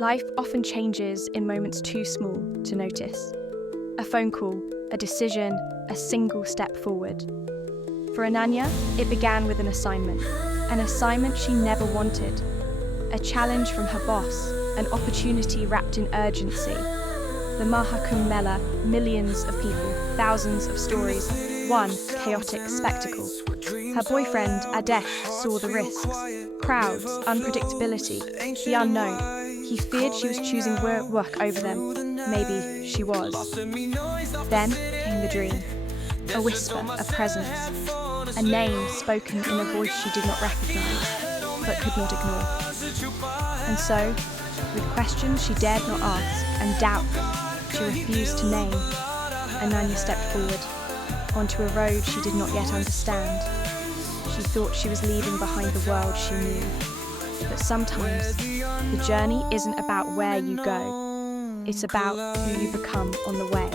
Life often changes in moments too small to notice. A phone call, a decision, a single step forward. For Ananya, it began with an assignment she never wanted. A challenge from her boss, an opportunity wrapped in urgency. The Maha Kumbh Mela, millions of people, thousands of stories, one chaotic spectacle. Her boyfriend, Adesh, saw the risks. Crowds, unpredictability, the unknown. He feared she was choosing work over them. Maybe she was. Then came the dream. A whisper, a presence. A name spoken in a voice she did not recognize, but could not ignore. And so, with questions she dared not ask, and doubt she refused to name, Ananya stepped forward, onto a road she did not yet understand. She thought she was leaving behind the world she knew. But sometimes, the journey isn't about where you go, it's about who you become on the way.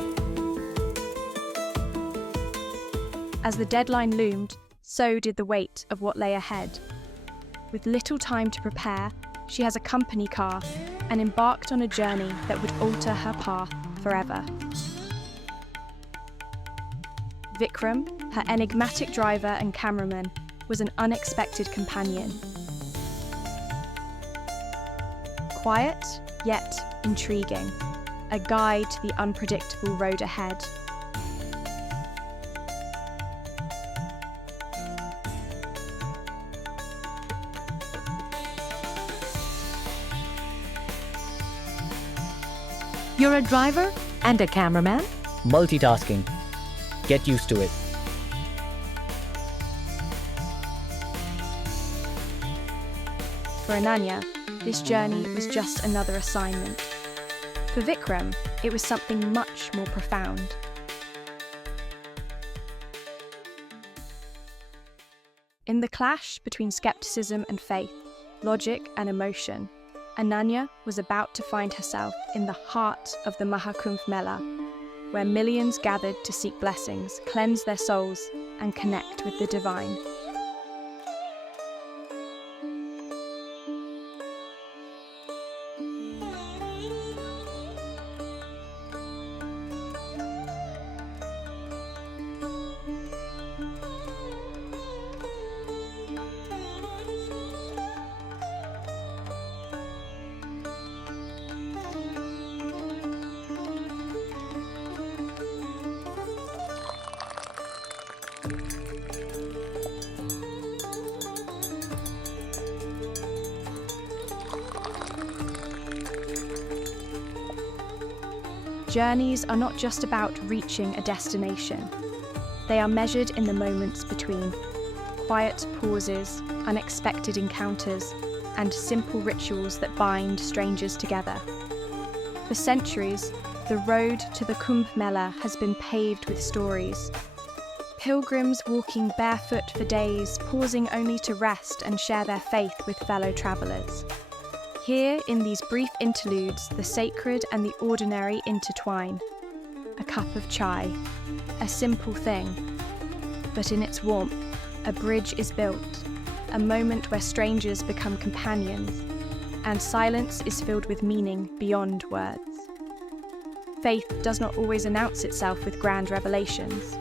As the deadline loomed, so did the weight of what lay ahead. With little time to prepare, she has a company car and embarked on a journey that would alter her path forever. Vikram, her enigmatic driver and cameraman, was an unexpected companion. Quiet, yet intriguing, a guide to the unpredictable road ahead. You're a driver and a cameraman? Multitasking. Get used to it. For Ananya, this journey was just another assignment. For Vikram, it was something much more profound. In the clash between skepticism and faith, logic and emotion, Ananya was about to find herself in the heart of the Maha Kumbh Mela, where millions gathered to seek blessings, cleanse their souls, and connect with the divine. Journeys are not just about reaching a destination. They are measured in the moments between. Quiet pauses, unexpected encounters, and simple rituals that bind strangers together. For centuries, the road to the Kumbh Mela has been paved with stories. Pilgrims walking barefoot for days, pausing only to rest and share their faith with fellow travellers. Here, in these brief interludes, the sacred and the ordinary intertwine. A cup of chai, a simple thing, but in its warmth, a bridge is built, a moment where strangers become companions, and silence is filled with meaning beyond words. Faith does not always announce itself with grand revelations.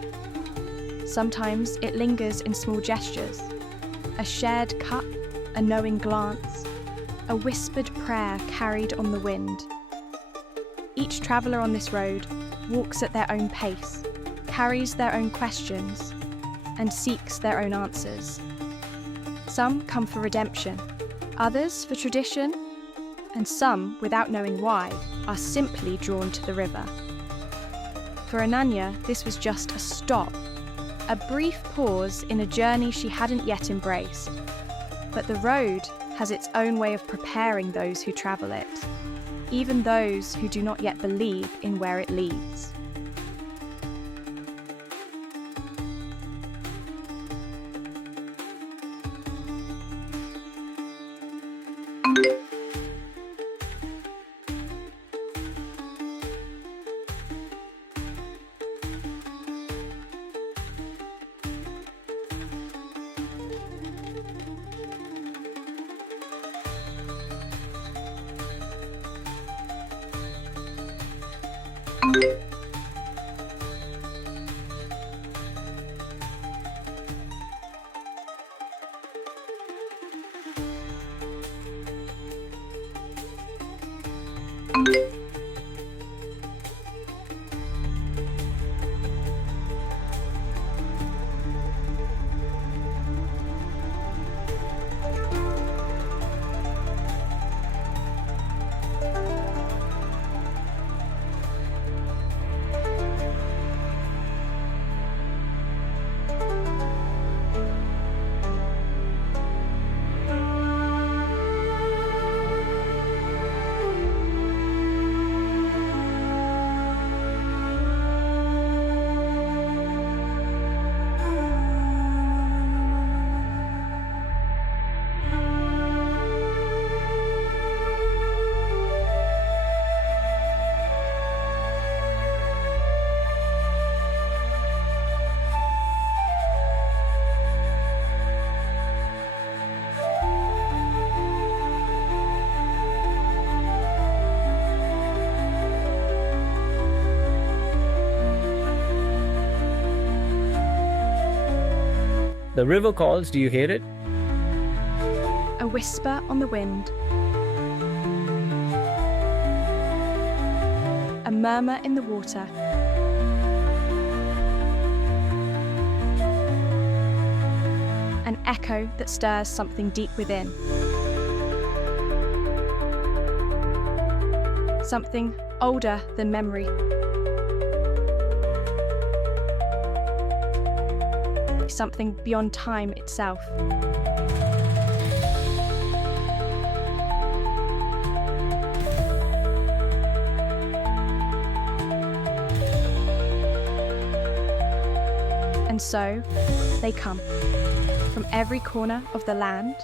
Sometimes it lingers in small gestures, a shared cup, a knowing glance, a whispered prayer carried on the wind. Each traveller on this road walks at their own pace, carries their own questions, and seeks their own answers. Some come for redemption, others for tradition, and some, without knowing why, are simply drawn to the river. For Ananya, this was just a stop, a brief pause in a journey she hadn't yet embraced. But the road has its own way of preparing those who travel it, even those who do not yet believe in where it leads. The river calls, do you hear it? A whisper on the wind. A murmur in the water. An echo that stirs something deep within. Something older than memory. Something beyond time itself. And so they come from every corner of the land.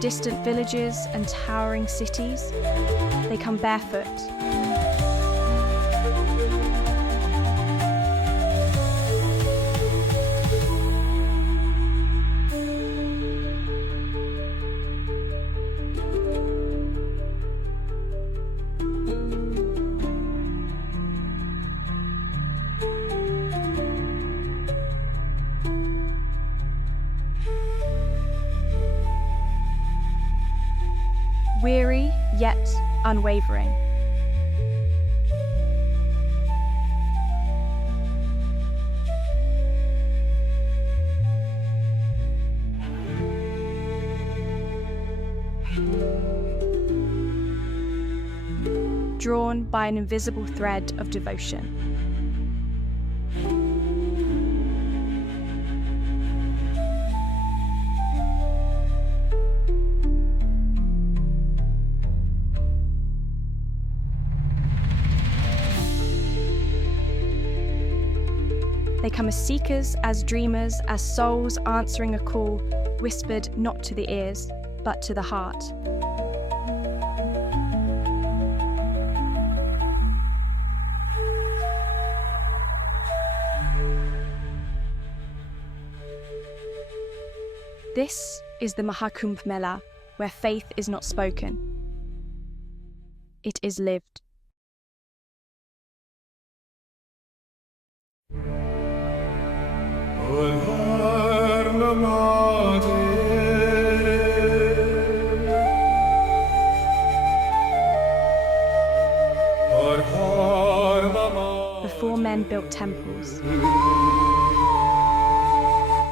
Distant villages and towering cities, they come barefoot. Weary yet unwavering. Drawn by an invisible thread of devotion. They come as seekers, as dreamers, as souls answering a call, whispered not to the ears, but to the heart. This is the Maha Kumbh Mela, where faith is not spoken. It is lived. Before men built temples,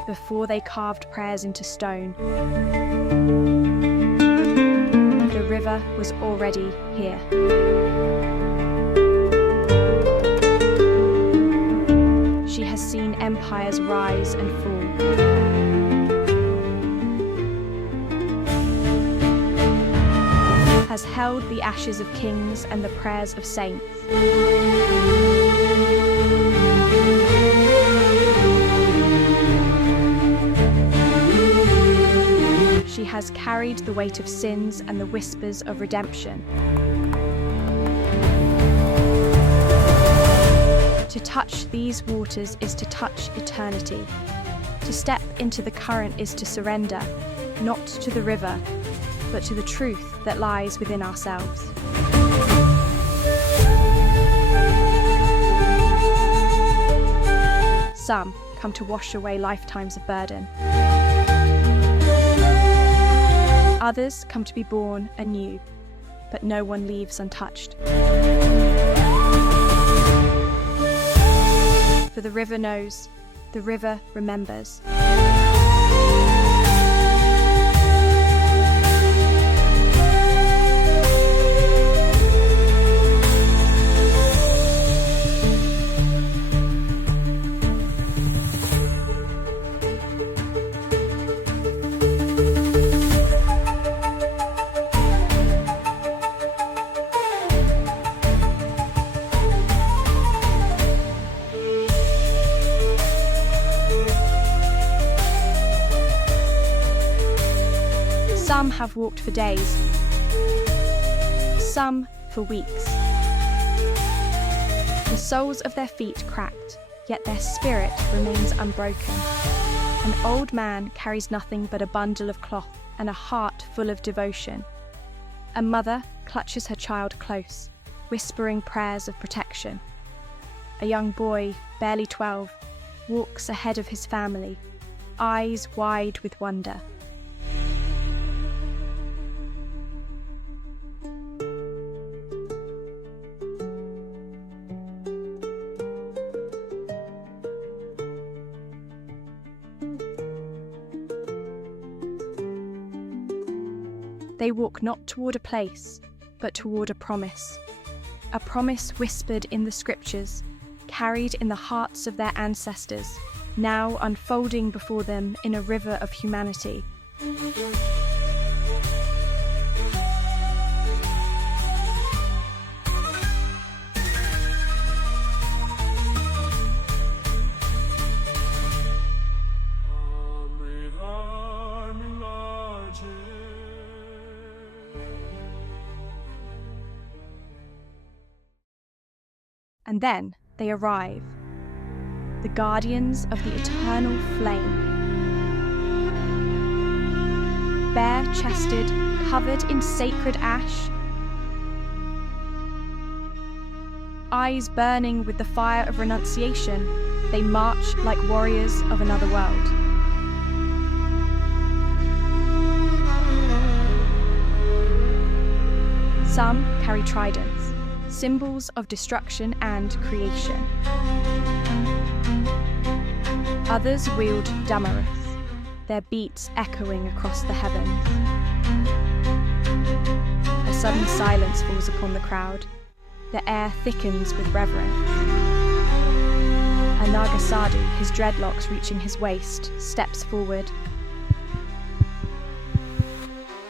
before they carved prayers into stone, the river was already here. She has seen empires rise and fall. Has held the ashes of kings and the prayers of saints. She has carried the weight of sins and the whispers of redemption. To touch these waters is to touch eternity. To step into the current is to surrender, not to the river, but to the truth that lies within ourselves. Some come to wash away lifetimes of burden. Others come to be born anew, but no one leaves untouched. For the river knows, the river remembers. Some have walked for days, some for weeks. The soles of their feet cracked, yet their spirit remains unbroken. An old man carries nothing but a bundle of cloth and a heart full of devotion. A mother clutches her child close, whispering prayers of protection. A young boy, barely 12, walks ahead of his family, eyes wide with wonder. They walk not toward a place, but toward a promise whispered in the scriptures, carried in the hearts of their ancestors, now unfolding before them in a river of humanity. And then they arrive, the guardians of the eternal flame. Bare-chested, covered in sacred ash, eyes burning with the fire of renunciation, they march like warriors of another world. Some carry tridents, symbols of destruction and creation. Others wield damaras, their beats echoing across the heavens. A sudden silence falls upon the crowd. The air thickens with reverence. A Naga Sadhu, his dreadlocks reaching his waist, steps forward.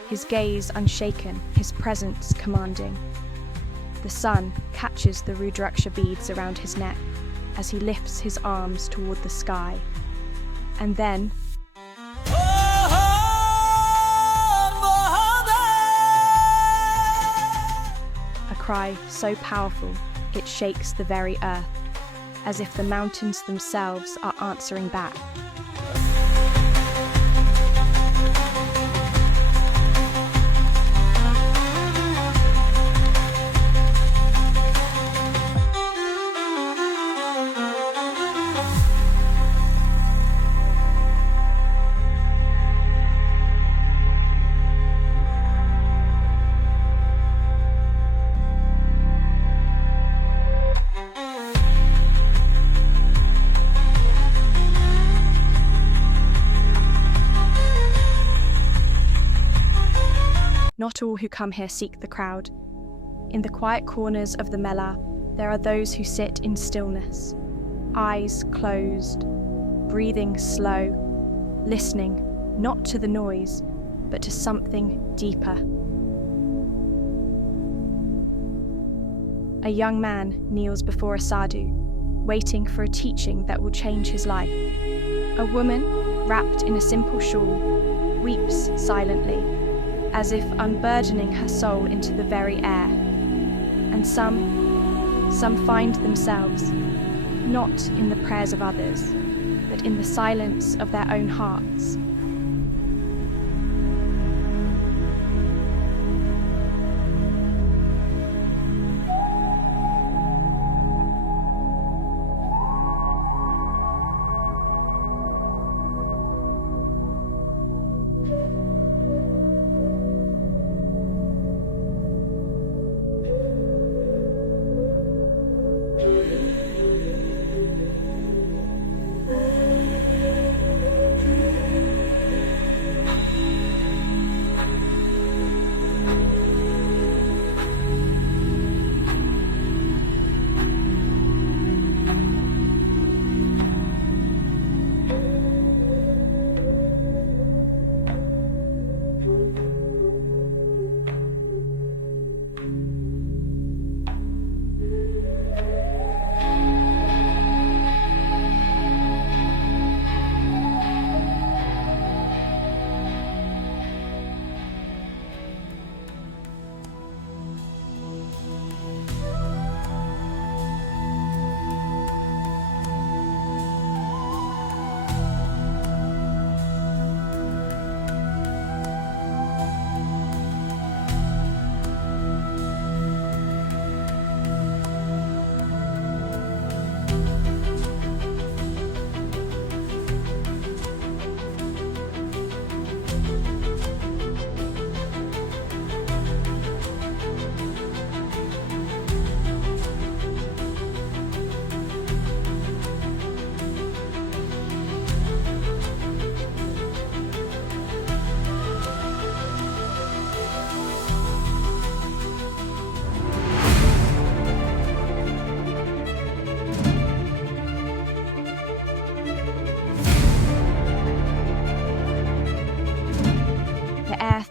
His gaze unshaken, his presence commanding. The sun catches the Rudraksha beads around his neck as he lifts his arms toward the sky. And then, a cry so powerful it shakes the very earth, as if the mountains themselves are answering back. Not all who come here seek the crowd. In the quiet corners of the Mela, there are those who sit in stillness, eyes closed, breathing slow, listening not to the noise, but to something deeper. A young man kneels before a sadhu, waiting for a teaching that will change his life. A woman, wrapped in a simple shawl, weeps silently, as if unburdening her soul into the very air. And some find themselves, not in the prayers of others, but in the silence of their own hearts.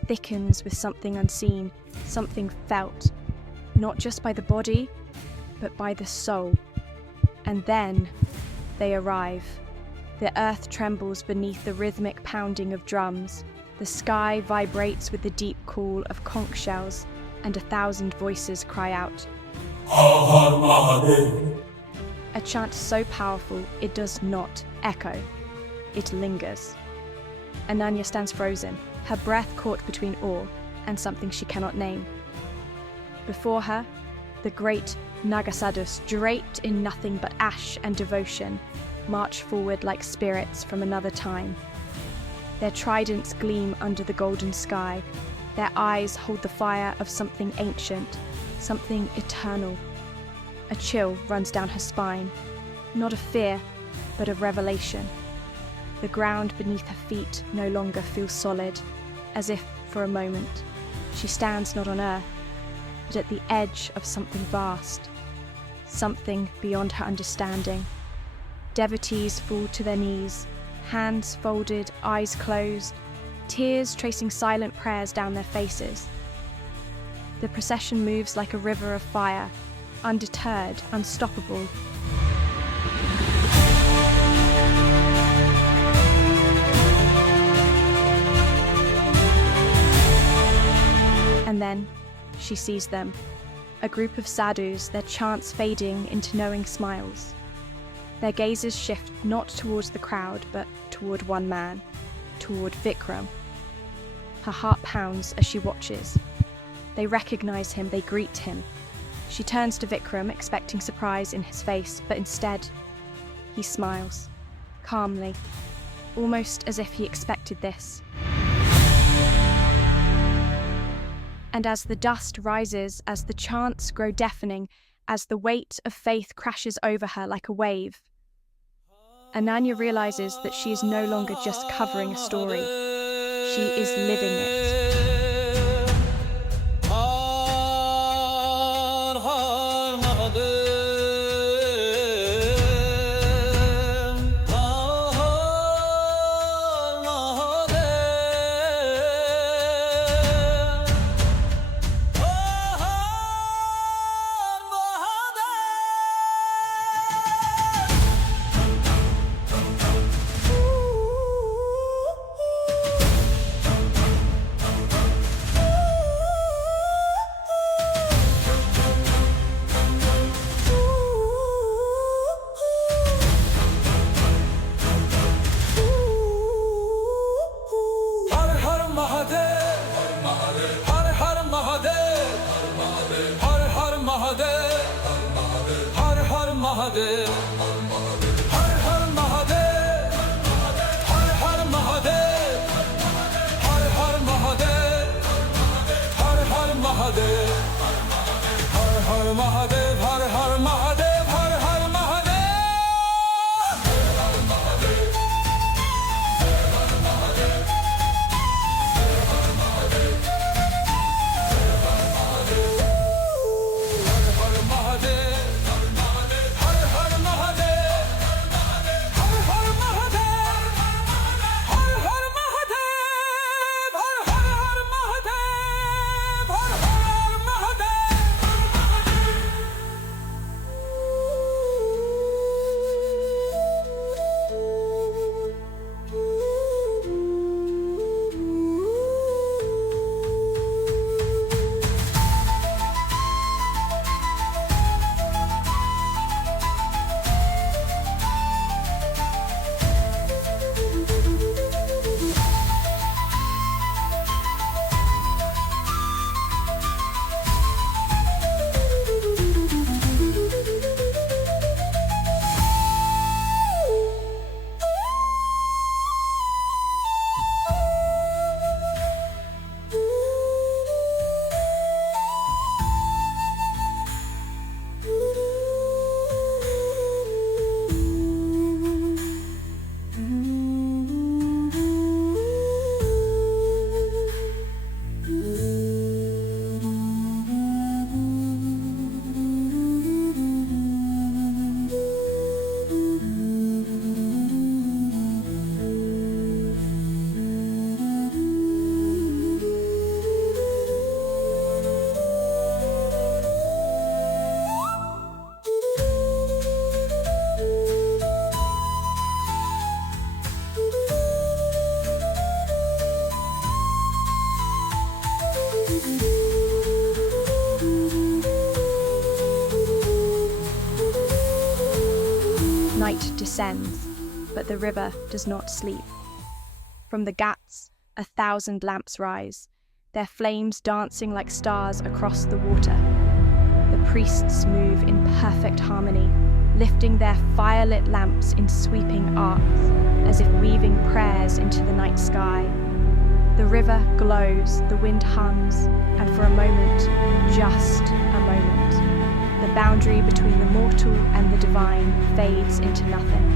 Thickens with something unseen, something felt, not just by the body, but by the soul. And then they arrive. The earth trembles beneath the rhythmic pounding of drums. The sky vibrates with the deep call of conch shells, and 1,000 voices cry out, a chant so powerful it does not echo. It lingers. Ananya stands frozen, her breath caught between awe and something she cannot name. Before her, the great Nagasadhus, draped in nothing but ash and devotion, march forward like spirits from another time. Their tridents gleam under the golden sky. Their eyes hold the fire of something ancient, something eternal. A chill runs down her spine, not of fear, but of revelation. The ground beneath her feet no longer feels solid, as if, for a moment, she stands not on earth, but at the edge of something vast, something beyond her understanding. Devotees fall to their knees, hands folded, eyes closed, tears tracing silent prayers down their faces. The procession moves like a river of fire, undeterred, unstoppable. And then she sees them, a group of sadhus, their chants fading into knowing smiles. Their gazes shift not towards the crowd, but toward one man, toward Vikram. Her heart pounds as she watches. They recognize him, they greet him. She turns to Vikram, expecting surprise in his face, but instead, he smiles, calmly, almost as if he expected this. And as the dust rises, as the chants grow deafening, as the weight of faith crashes over her like a wave, Ananya realizes that she is no longer just covering a story. She is living it. descends, but the river does not sleep. From the ghats, 1,000 lamps rise, their flames dancing like stars across the water. The priests move in perfect harmony, lifting their fire-lit lamps in sweeping arcs, as if weaving prayers into the night sky. The river glows, the wind hums, and for a moment, just a moment, the boundary between the mortal and the divine fades into nothing.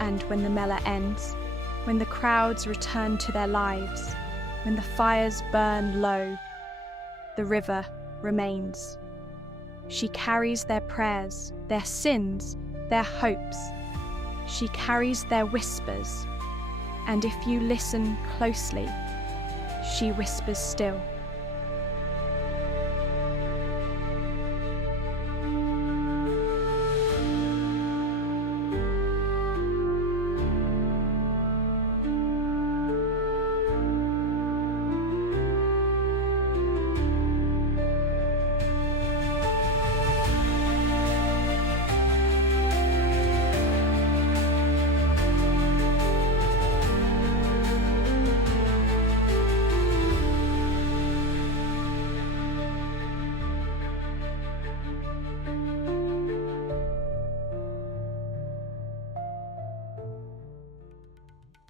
And when the Mela ends, when the crowds return to their lives, when the fires burn low, the river remains. She carries their prayers, their sins, their hopes. She carries their whispers, and if you listen closely, she whispers still.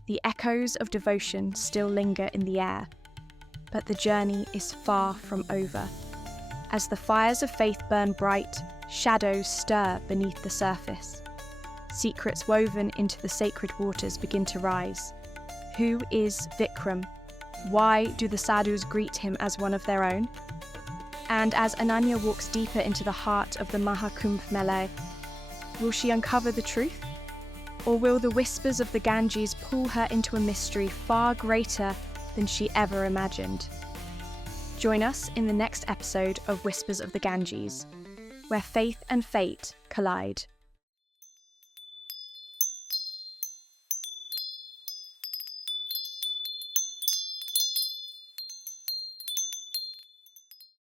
The echoes of devotion still linger in the air, but the journey is far from over. As the fires of faith burn bright, shadows stir beneath the surface. Secrets woven into the sacred waters begin to rise. Who is Vikram? Why do the Sadhus greet him as one of their own? And as Ananya walks deeper into the heart of the Maha Kumbh Mela, will she uncover the truth? Or will the whispers of the Ganges pull her into a mystery far greater than she ever imagined? Join us in the next episode of Whispers of the Ganges, where faith and fate collide.